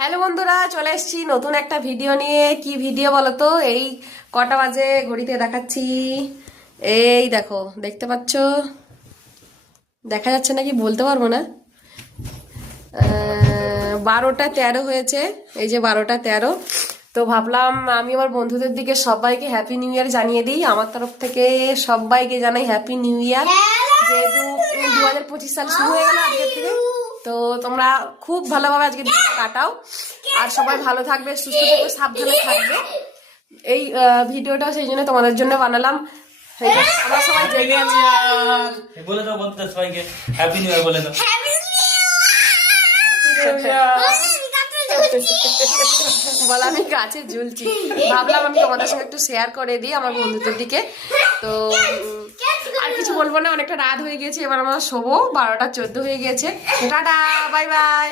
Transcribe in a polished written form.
Hello বন্ধুরা, চলে এসেছি নতুন একটা ভিডিও নিয়ে। কি ভিডিও বলো তো? এই কটা বাজে ঘড়িতে দেখাচ্ছি। এই দেখো, দেখতে পাচ্ছ? দেখা যাচ্ছে নাকি বলতে পারবো না। 12টা 13 হয়েছে। এই যে 12টা 13। তো ভাবলাম আমি আমার বন্ধুদের দিকে সবাইকে হ্যাপি নিউ ইয়ার জানিয়ে দিই। আমার তরফ থেকে সবাইকে জানাই হ্যাপি নিউ ইয়ার। যেহেতু 2025 সাল শুরু হয়ে গেল আজকের থেকে, তো তোমরা খুব ভালোভাবে আজকে দিনটা কাটাও। আর সবাই ভালো থাকবে, সুস্থ থাকবে, সাবধানে থাকবে। এই ভিডিওটা সেই জন্য তোমাদের জন্য বানালাম। আমরা সবাই জেগে আছি। বলে দাও বন্ধুদের সবাইকে হ্যাপি নিউ ইয়ার বলে দাও। বল, আমি গাছে ঝুলছি। ভাবলাম আমি তোমাদের সঙ্গে একটু শেয়ার করে দিই আমার বন্ধুদের দিকে। তো আর কিছু বলবো না, অনেকটা রাত হয়ে গেছে, এবার আমরা শোবো। 12টা 14 হয়ে গেছে। Tata, bye bye.